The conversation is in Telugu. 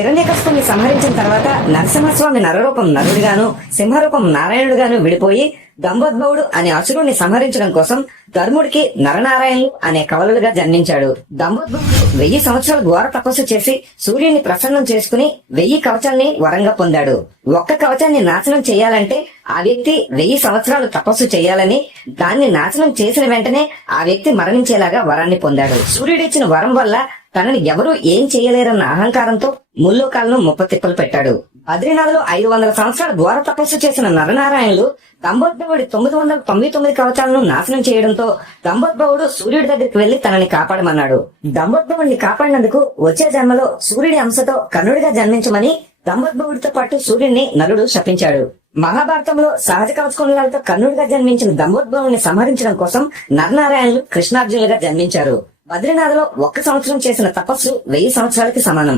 హిరణ్యకశిపుని సంహరించిన తర్వాత నరసింహస్వామి నరరూపం నరుడిగాను సింహరూపం నారాయణుడిగాను విడిపోయి దంభోద్భవుడు అనే అసురుణ్ణి సంహరించడం కోసం ధర్ముడికి నరనారాయణులు అనే కవలులుగా జన్మించాడు. దంభోద్భవుడు 1000 సంవత్సరాలు ఘోర తపస్సు చేసి సూర్యుని ప్రసన్నం చేసుకుని 1000 కవచాల్ని వరంగా పొందాడు. ఒక్క కవచాన్ని నాశనం చేయాలంటే ఆ వ్యక్తి 1000 సంవత్సరాలు తపస్సు చేయాలని, దాన్ని నాశనం చేసిన వెంటనే ఆ వ్యక్తి మరణించేలాగా వరాన్ని పొందాడు. సూర్యుడిచ్చిన వరం వల్ల తనని ఎవరూ ఏం చేయలేరన్న అహంకారంతో ముల్లోకాలను ముప్పతిప్పలు పెట్టాడు. బద్రీనాథ్లో 500 సంవత్సరాలు ఘోర తపస్సు చేసిన నరనారాయణులు దంభోద్భవుడి 999 కవచాలను నాశనం చేయడంతో దంభోద్భవుడు సూర్యుడి దగ్గరికి వెళ్లి తనని కాపాడమన్నాడు. దంభోద్భవుడిని కాపాడినందుకు వచ్చే జన్మలో సూర్యుడి అంశతో కర్ణుడిగా జన్మించమని దంభోద్భవుడితో పాటు సూర్యుడిని నలుడు శపించాడు. మహాభారతంలో సహజ కవచకుండలాలతో కర్ణుడిగా జన్మించిన దంభోద్భవుడిని సంహరించడం కోసం నరనారాయణులు కృష్ణార్జునులుగా జన్మించారు. బద్రీనాథ్లో 1 సంవత్సరం చేసిన తపస్సు 1000 సంవత్సరాలకి సమానం.